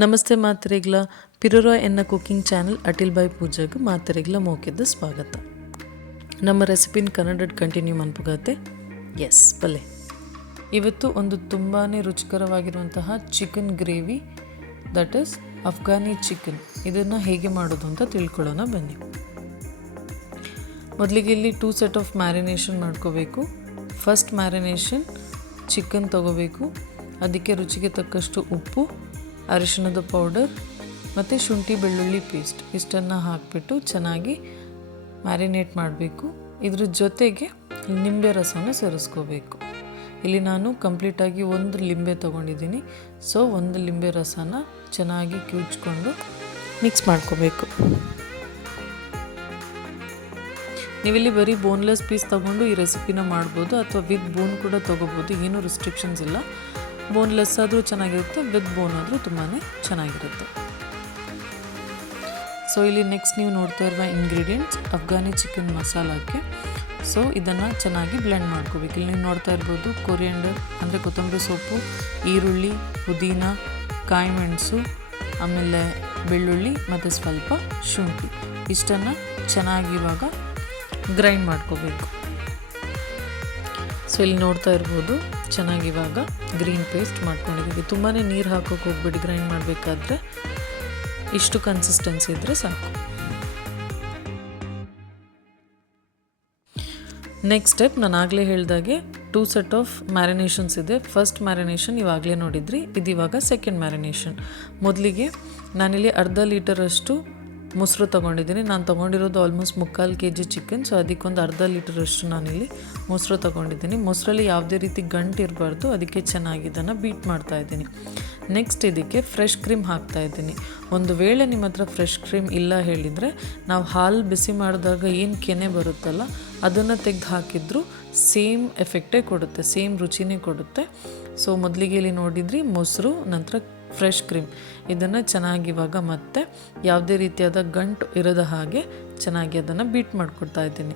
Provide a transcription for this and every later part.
ನಮಸ್ತೆ ಮಾತ್ರೆಗ್ಲ ಪಿರೊರ ಎನ್ನ cooking channel ಅಟಿಲ್ ಬಾಯ್ ಪೂಜಾಗೆ ಮಾತ್ರೆಗ್ಲ ಮೋಕಿದ್ದ ಸ್ವಾಗತ. ನಮ್ಮ ರೆಸಿಪಿನ ಕನ್ನಡದ ಕಂಟಿನ್ಯೂ ಮನ್ಪುಗತ್ತೆ. ಎಸ್ ಬಲೆ ಇವತ್ತು ಒಂದು ತುಂಬಾ ರುಚಿಕರವಾಗಿರುವಂತಹ chicken gravy, that is Afghani chicken. ಇದನ್ನು ಹೇಗೆ ಮಾಡೋದು ಅಂತ ತಿಳ್ಕೊಳ್ಳೋಣ ಬನ್ನಿ. ಮೊದಲಿಗೆ ಇಲ್ಲಿ 2 ಸೆಟ್ ಆಫ್ ಮ್ಯಾರಿನೇಷನ್ ಮಾಡ್ಕೋಬೇಕು. ಫಸ್ಟ್ ಮ್ಯಾರಿನೇಷನ್ ಚಿಕನ್ ತಗೋಬೇಕು. ಅದಕ್ಕೆ ರುಚಿಗೆ ತಕ್ಕಷ್ಟು ಉಪ್ಪು, ಅರಿಶಿಣದ ಪೌಡರ್ ಮತ್ತು ಶುಂಠಿ ಬೆಳ್ಳುಳ್ಳಿ ಪೇಸ್ಟ್ ಇಷ್ಟನ್ನು ಹಾಕಿಬಿಟ್ಟು ಚೆನ್ನಾಗಿ ಮ್ಯಾರಿನೇಟ್ ಮಾಡಬೇಕು. ಇದ್ರ ಜೊತೆಗೆ ನಿಂಬೆ ರಸನ ಸೇರಿಸ್ಕೋಬೇಕು. ಇಲ್ಲಿ ನಾನು ಕಂಪ್ಲೀಟಾಗಿ 1 ಲಿಂಬೆ ತೊಗೊಂಡಿದ್ದೀನಿ. ಸೊ 1 ಲಿಂಬೆ ರಸನ ಚೆನ್ನಾಗಿ ಕಿವುಚ್ಕೊಂಡು ಮಿಕ್ಸ್ ಮಾಡ್ಕೋಬೇಕು. ನೀವಿಲ್ಲಿ ಬರೀ ಬೋನ್ಲೆಸ್ ಪೀಸ್ ತೊಗೊಂಡು ಈ ರೆಸಿಪಿನ ಮಾಡ್ಬೋದು, ಅಥವಾ ವಿತ್ ಬೋನ್ ಕೂಡ ತೊಗೋಬೋದು. ಏನೂ ರಿಸ್ಟ್ರಿಕ್ಷನ್ಸ್ ಇಲ್ಲ. ಬೋನ್ಲೆಸ್ ಆದರೂ ಚೆನ್ನಾಗಿರುತ್ತೆ, ವಿತ್ ಬೋನ್ ಆದರೂ ತುಂಬಾ ಚೆನ್ನಾಗಿರುತ್ತೆ. ಸೊ ಇಲ್ಲಿ ನೆಕ್ಸ್ಟ್ ನೀವು ನೋಡ್ತಾ ಇರುವ ಇಂಗ್ರೀಡಿಯೆಂಟ್ಸ್ ಅಫ್ಘಾನಿ ಚಿಕನ್ ಮಸಾಲಕ್ಕೆ. ಸೊ ಇದನ್ನು ಚೆನ್ನಾಗಿ ಬ್ಲೆಂಡ್ ಮಾಡ್ಕೋಬೇಕು. ಇಲ್ಲಿ ನೀವು ನೋಡ್ತಾ ಇರ್ಬೋದು ಕೊರಿಯಂಡರ್ ಅಂದರೆ ಕೊತ್ತಂಬರಿ ಸೊಪ್ಪು, ಈರುಳ್ಳಿ, ಪುದೀನ, ಕಾಯಿ ಮೆಣಸು, ಆಮೇಲೆ ಬೆಳ್ಳುಳ್ಳಿ ಮತ್ತು ಸ್ವಲ್ಪ ಶುಂಠಿ ಇಷ್ಟನ್ನು ಚೆನ್ನಾಗಿ ಇವಾಗ ಗ್ರೈಂಡ್ ಮಾಡ್ಕೋಬೇಕು. ಸೊ ಇಲ್ಲಿ ನೋಡ್ತಾ ಇರ್ಬೋದು ಚೆನ್ನಾಗಿ ಇವಾಗ ಗ್ರೀನ್ ಪೇಸ್ಟ್ ಮಾಡ್ಕೊಂಡಿದ್ದೀವಿ. ತುಂಬಾ ನೀರು ಹಾಕೋಕೆ ಹೋಗ್ಬಿಟ್ಟು ಗ್ರೈಂಡ್ ಮಾಡಬೇಕಾದ್ರೆ ಇಷ್ಟು ಕನ್ಸಿಸ್ಟೆನ್ಸಿ ಇದ್ದರೆ ಸಾಕು. ನೆಕ್ಸ್ಟ್ ಸ್ಟೆಪ್ ನಾನು ಆಗಲೇ ಹೇಳಿದಾಗೆ 2 ಸೆಟ್ ಆಫ್ ಮ್ಯಾರಿನೇಷನ್ಸ್ ಇದೆ. ಫಸ್ಟ್ ಮ್ಯಾರಿನೇಷನ್ ಇವಾಗಲೇ ನೋಡಿದ್ರಿ, ಇದು ಇವಾಗ ಸೆಕೆಂಡ್ ಮ್ಯಾರಿನೇಷನ್. ಮೊದಲಿಗೆ ನಾನಿಲ್ಲಿ ಅರ್ಧ ಲೀಟರಷ್ಟು ಮೊಸರು ತೊಗೊಂಡಿದ್ದೀನಿ. ನಾನು ತೊಗೊಂಡಿರೋದು ಆಲ್ಮೋಸ್ಟ್ 3/4 kg ಚಿಕನ್. ಸೊ ಅದಕ್ಕೊಂದು ಅರ್ಧ ಲೀಟರಷ್ಟು ನಾನಿಲ್ಲಿ ಮೊಸರು ತೊಗೊಂಡಿದ್ದೀನಿ. ಮೊಸರಲ್ಲಿ ಯಾವುದೇ ರೀತಿ ಗಂಟು ಇರಬಾರ್ದು, ಅದಕ್ಕೆ ಚೆನ್ನಾಗಿ ಇದನ್ನು ಬೀಟ್ ಮಾಡ್ತಾಯಿದ್ದೀನಿ. ನೆಕ್ಸ್ಟ್ ಇದಕ್ಕೆ ಫ್ರೆಶ್ ಕ್ರೀಮ್ ಹಾಕ್ತಾಯಿದ್ದೀನಿ. ಒಂದು ವೇಳೆ ನಿಮ್ಮ ಹತ್ರ ಫ್ರೆಶ್ ಕ್ರೀಮ್ ಇಲ್ಲ ಹೇಳಿದರೆ, ನಾವು ಹಾಲು ಬಿಸಿ ಮಾಡಿದಾಗ ಏನು ಕೆನೆ ಬರುತ್ತಲ್ಲ ಅದನ್ನು ತೆಗೆದು ಹಾಕಿದ್ರು ಸೇಮ್ ಎಫೆಕ್ಟೇ ಕೊಡುತ್ತೆ, ಸೇಮ್ ರುಚಿನೇ ಕೊಡುತ್ತೆ. ಸೊ ಮೊದಲಿಗೆ ಇಲ್ಲಿ ನೋಡಿದ್ರಿ ಮೊಸರು, ನಂತರ ಫ್ರೆಶ್ ಕ್ರೀಮ್, ಇದನ್ನು ಚೆನ್ನಾಗಿ ಇವಾಗ ಮತ್ತೆ ಯಾವುದೇ ರೀತಿಯಾದ ಗಂಟು ಇರದ ಹಾಗೆ ಚೆನ್ನಾಗಿ ಅದನ್ನು ಬೀಟ್ ಮಾಡಿಕೊಡ್ತಾ ಇದ್ದೀನಿ.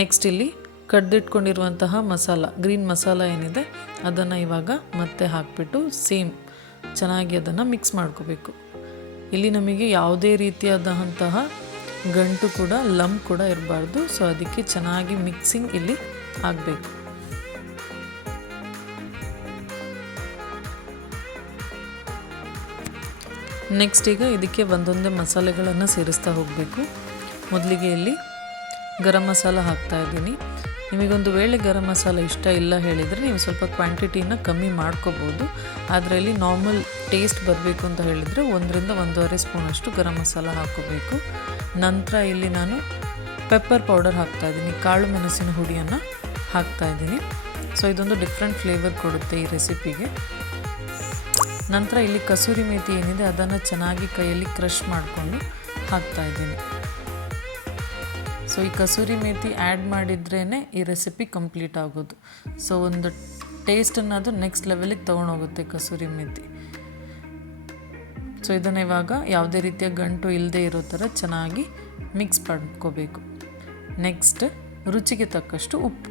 ನೆಕ್ಸ್ಟ್ ಇಲ್ಲಿ ಕಡ್ದಿಟ್ಕೊಂಡಿರುವಂತಹ ಮಸಾಲ, ಗ್ರೀನ್ ಮಸಾಲ ಏನಿದೆ ಅದನ್ನು ಇವಾಗ ಮತ್ತೆ ಹಾಕಿಬಿಟ್ಟು ಸೇಮ್ ಚೆನ್ನಾಗಿ ಅದನ್ನು ಮಿಕ್ಸ್ ಮಾಡ್ಕೋಬೇಕು. ಇಲ್ಲಿ ನಮಗೆ ಯಾವುದೇ ರೀತಿಯಾದಂತಹ ಗಂಟು ಕೂಡ ಲಂಪ್ ಕೂಡ ಇರಬಾರ್ದು. ಸೊ ಅದಕ್ಕೆ ಚೆನ್ನಾಗಿ ಮಿಕ್ಸಿಂಗ್ ಇಲ್ಲಿ ಆಗಬೇಕು. ನೆಕ್ಸ್ಟ್ ಈಗ ಇದಕ್ಕೆ ಒಂದೊಂದೇ ಮಸಾಲೆಗಳನ್ನು ಸೇರಿಸ್ತಾ ಹೋಗಬೇಕು. ಮೊದಲಿಗೆ ಇಲ್ಲಿ ಗರಂ ಮಸಾಲ ಹಾಕ್ತಾ ಇದ್ದೀನಿ. ನಿಮಗೊಂದು ವೇಳೆ ಗರಂ ಮಸಾಲ ಇಷ್ಟ ಇಲ್ಲ ಹೇಳಿದರೆ ನೀವು ಸ್ವಲ್ಪ ಕ್ವಾಂಟಿಟಿನ ಕಮ್ಮಿ ಮಾಡ್ಕೋಬೋದು. ಆದರೆ ಇಲ್ಲಿ ನಾರ್ಮಲ್ ಟೇಸ್ಟ್ ಬರಬೇಕು ಅಂತ ಹೇಳಿದರೆ 1 ರಿಂದ 1.5 ಸ್ಪೂನಷ್ಟು ಗರಂ ಮಸಾಲ ಹಾಕ್ಕೋಬೇಕು. ನಂತರ ಇಲ್ಲಿ ನಾನು ಪೆಪ್ಪರ್ ಪೌಡರ್ ಹಾಕ್ತಾಯಿದ್ದೀನಿ, ಕಾಳು ಮೆಣಸಿನ ಹುಡಿಯನ್ನು ಹಾಕ್ತಾಯಿದ್ದೀನಿ. ಸೊ ಇದೊಂದು ಡಿಫ್ರೆಂಟ್ ಫ್ಲೇವರ್ ಕೊಡುತ್ತೆ ಈ ರೆಸಿಪಿಗೆ. ನಂತರ ಇಲ್ಲಿ ಕಸೂರಿ ಮೇಥಿ ಏನಿದೆ ಅದನ್ನು ಚೆನ್ನಾಗಿ ಕೈಯಲ್ಲಿ ಕ್ರಷ್ ಮಾಡಿಕೊಂಡು ಹಾಕ್ತಾಯಿದ್ದೀನಿ. ಸೊ ಈ ಕಸೂರಿ ಮೇಥಿ ಆ್ಯಡ್ ಮಾಡಿದ್ರೇ ಈ ರೆಸಿಪಿ ಕಂಪ್ಲೀಟ್ ಆಗೋದು. ಸೊ ಒಂದು ಟೇಸ್ಟನ್ನು ಅದು ನೆಕ್ಸ್ಟ್ ಲೆವೆಲಿಗೆ ತೊಗೊಂಡೋಗುತ್ತೆ ಕಸೂರಿ ಮೇಥಿ. ಸೊ ಇದನ್ನು ಇವಾಗ ಯಾವುದೇ ರೀತಿಯ ಗಂಟು ಇಲ್ಲದೆ ಇರೋ ಥರ ಚೆನ್ನಾಗಿ ಮಿಕ್ಸ್ ಮಾಡ್ಕೋಬೇಕು. ನೆಕ್ಸ್ಟ್ ರುಚಿಗೆ ತಕ್ಕಷ್ಟು ಉಪ್ಪು.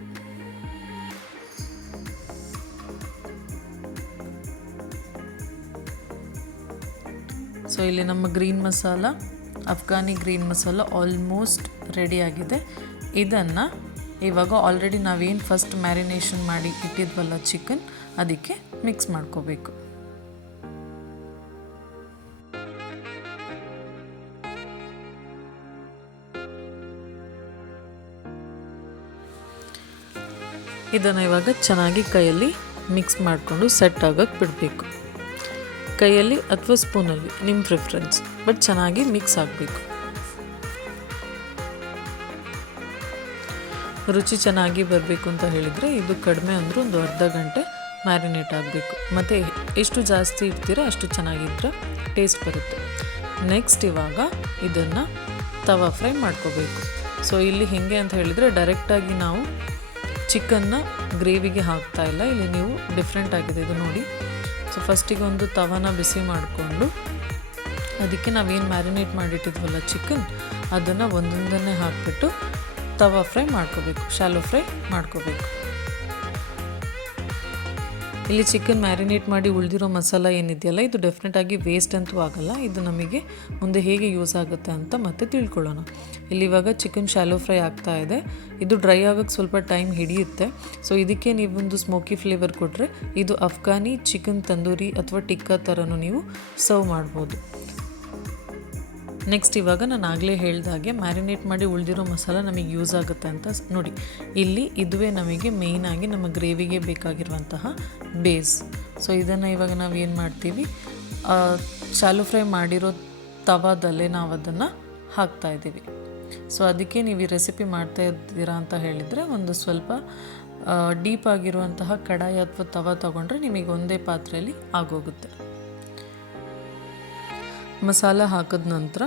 ಸೊ ಇಲ್ಲಿ ನಮ್ಮ green masala, Afghani green masala almost ರೆಡಿಯಾಗಿದೆ. ಇದನ್ನು ಇವಾಗ ಆಲ್ರೆಡಿ ನಾವೇನು ಫಸ್ಟ್ ಮ್ಯಾರಿನೇಷನ್ ಮಾಡಿ ಇಟ್ಟಿದ್ವಲ್ಲ ಚಿಕನ್, ಅದಕ್ಕೆ ಮಿಕ್ಸ್ ಮಾಡ್ಕೋಬೇಕು. ಇದನ್ನು ಇವಾಗ ಚೆನ್ನಾಗಿ ಕೈಯಲ್ಲಿ ಮಿಕ್ಸ್ ಮಾಡಿಕೊಂಡು ಸೆಟ್ ಆಗೋಕ್ಕೆ ಬಿಡಬೇಕು. ಕೈಯಲ್ಲಿ ಅಥವಾ ಸ್ಪೂನಲ್ಲಿ ನಿಮ್ಮ ಪ್ರಿಫರೆನ್ಸ್, ಬಟ್ ಚೆನ್ನಾಗಿ ಮಿಕ್ಸ್ ಆಗಬೇಕು. ರುಚಿ ಚೆನ್ನಾಗಿ ಬರಬೇಕು ಅಂತ ಹೇಳಿದರೆ ಇದು ಕಡಿಮೆ ಅಂದರೂ ಒಂದು ಅರ್ಧ ಗಂಟೆ ಮ್ಯಾರಿನೇಟ್ ಆಗಬೇಕು. ಮತ್ತು ಎಷ್ಟು ಜಾಸ್ತಿ ಇಡ್ತೀರೋ ಅಷ್ಟು ಚೆನ್ನಾಗಿದ್ದರೆ ಟೇಸ್ಟ್ ಬರುತ್ತೆ. ನೆಕ್ಸ್ಟ್ ಇವಾಗ ಇದನ್ನು ತವಾ ಫ್ರೈ ಮಾಡ್ಕೋಬೇಕು. ಸೊ ಇಲ್ಲಿ ಹೇಗೆ ಅಂತ ಹೇಳಿದರೆ ಡೈರೆಕ್ಟಾಗಿ ನಾವು ಚಿಕನ್ನ ಗ್ರೇವಿಗೆ ಹಾಕ್ತಾ ಇಲ್ಲ, ಇಲ್ಲಿ ನೀವು ಡಿಫ್ರೆಂಟ್ ಆಗಿದೆ ಇದು ನೋಡಿ. ಸೊ ಫಸ್ಟಿಗೆ ಒಂದು ತವಾನ ಬಿಸಿ ಮಾಡಿಕೊಂಡು ಅದಕ್ಕೆ ನಾವೇನು ಮ್ಯಾರಿನೇಟ್ ಮಾಡಿಟ್ಟಿದ್ವಲ್ಲ ಚಿಕನ್, ಅದನ್ನು ಒಂದೊಂದನ್ನೇ ಹಾಕಿಬಿಟ್ಟು ತವಾ ಫ್ರೈ ಮಾಡ್ಕೋಬೇಕು, ಶಾಲೋ ಫ್ರೈ ಮಾಡ್ಕೋಬೇಕು. ಇಲ್ಲಿ ಚಿಕನ್ ಮ್ಯಾರಿನೇಟ್ ಮಾಡಿ ಉಳಿದಿರೋ ಮಸಾಲ ಏನಿದೆಯಲ್ಲ ಇದು ಡೆಫಿನೆಟಾಗಿ ವೇಸ್ಟ್ ಅಂತೂ ಆಗಲ್ಲ. ಇದು ನಮಗೆ ಮುಂದೆ ಹೇಗೆ ಯೂಸ್ ಆಗುತ್ತೆ ಅಂತ ಮತ್ತೆ ತಿಳ್ಕೊಳ್ಳೋಣ. ಇಲ್ಲಿ ಇವಾಗ ಚಿಕನ್ ಶಾಲೋ ಫ್ರೈ ಆಗ್ತಾ ಇದೆ. ಇದು ಡ್ರೈ ಆಗೋಕ್ಕೆ ಸ್ವಲ್ಪ ಟೈಮ್ ಹಿಡಿಯುತ್ತೆ. ಸೊ ಇದಕ್ಕೆ ನೀವೊಂದು ಸ್ಮೋಕಿ ಫ್ಲೇವರ್ ಕೊಟ್ಟರೆ ಇದು ಅಫ್ಘಾನಿ ಚಿಕನ್ ತಂದೂರಿ ಅಥವಾ ಟಿಕ್ಕಾ ಥರನೂ ನೀವು ಸರ್ವ್ ಮಾಡ್ಬೋದು. ನೆಕ್ಸ್ಟ್ ಇವಾಗ ನಾನು ಆಗಲೇ ಹೇಳ್ದಾಗೆ ಮ್ಯಾರಿನೇಟ್ ಮಾಡಿ ಉಳಿದಿರೋ ಮಸಾಲ ನಮಗೆ ಯೂಸ್ ಆಗುತ್ತೆ ಅಂತ ನೋಡಿ. ಇಲ್ಲಿ ಇದುವೇ ನಮಗೆ ಮೇಯ್ನಾಗಿ ನಮ್ಮ ಗ್ರೇವಿಗೆ ಬೇಕಾಗಿರುವಂತಹ ಬೇಸ್. ಸೊ ಇದನ್ನು ಇವಾಗ ನಾವು ಏನು ಮಾಡ್ತೀವಿ, ಶಾಲೋ ಫ್ರೈ ಮಾಡಿರೋ ತವಾದಲ್ಲೇ ನಾವು ಅದನ್ನು ಹಾಕ್ತಾಯಿದ್ದೀವಿ. ಸೊ ಅದಕ್ಕೆ ನೀವು ಈ ರೆಸಿಪಿ ಮಾಡ್ತಾ ಇದ್ದೀರಾ ಅಂತ ಹೇಳಿದರೆ ಒಂದು ಸ್ವಲ್ಪ ಡೀಪ್ ಆಗಿರುವಂತಹ ಕಡಾಯಿ ಅಥವಾ ತವ ತೊಗೊಂಡ್ರೆ ನಿಮಗೆ ಒಂದೇ ಪಾತ್ರೆಯಲ್ಲಿ ಆಗೋಗುತ್ತೆ. ಮಸಾಲ ಹಾಕಿದ ನಂತರ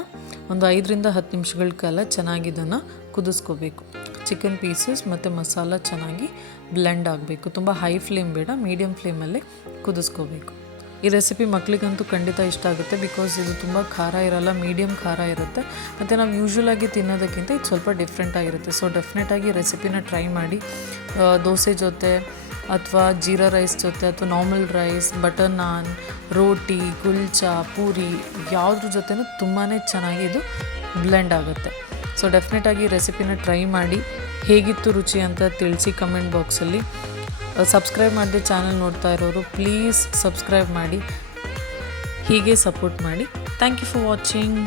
ಒಂದು 5ರಿಂದ 10 ನಿಮಿಷಗಳ ಕಾಲ ಚೆನ್ನಾಗಿ ಇದನ್ನು ಕುದಿಸ್ಕೋಬೇಕು. ಚಿಕನ್ ಪೀಸಸ್ ಮತ್ತು ಮಸಾಲ ಚೆನ್ನಾಗಿ ಬ್ಲೆಂಡ್ ಆಗಬೇಕು. ತುಂಬ ಹೈ ಫ್ಲೇಮ್ ಬೇಡ, ಮೀಡಿಯಮ್ ಫ್ಲೇಮಲ್ಲೇ ಕುದಿಸ್ಕೋಬೇಕು. ಈ ರೆಸಿಪಿ ಮಕ್ಕಳಿಗಂತೂ ಖಂಡಿತ ಇಷ್ಟ ಆಗುತ್ತೆ. ಬಿಕಾಸ್ ಇದು ತುಂಬ ಖಾರ ಇರಲ್ಲ, ಮೀಡಿಯಮ್ ಖಾರ ಇರುತ್ತೆ. ಮತ್ತು ನಾವು ಯೂಶ್ವಲಾಗಿ ತಿನ್ನೋದಕ್ಕಿಂತ ಇದು ಸ್ವಲ್ಪ ಡಿಫ್ರೆಂಟ್ ಆಗಿರುತ್ತೆ. ಸೊ ಡೆಫಿನೆಟಾಗಿ ರೆಸಿಪಿನ ಟ್ರೈ ಮಾಡಿ. ದೋಸೆ ಜೊತೆ ಅಥವಾ ಜೀರಾ ರೈಸ್ ಜೊತೆ ಅಥವಾ ನಾರ್ಮಲ್ ರೈಸ್, ಬಟರ್ ನಾನ್, ರೋಟಿ, ಕುಲ್ಚಾ, ಪೂರಿ ಯಾವುದ್ರ ಜೊತೆನೂ ತುಂಬಾ ಚೆನ್ನಾಗಿ ಇದು ಬ್ಲೆಂಡ್ ಆಗುತ್ತೆ. ಸೊ ಡೆಫಿನೆಟಾಗಿ ರೆಸಿಪಿನ ಟ್ರೈ ಮಾಡಿ. ಹೇಗಿತ್ತು ರುಚಿ ಅಂತ ತಿಳಿಸಿ ಕಮೆಂಟ್ ಬಾಕ್ಸಲ್ಲಿ. ಸಬ್ಸ್ಕ್ರೈಬ್ ಮಾಡದೆ ಚಾನಲ್ ನೋಡ್ತಾ ಇರೋರು ಪ್ಲೀಸ್ ಸಬ್ಸ್ಕ್ರೈಬ್ ಮಾಡಿ, ಹೀಗೆ ಸಪೋರ್ಟ್ ಮಾಡಿ. Thank you for watching.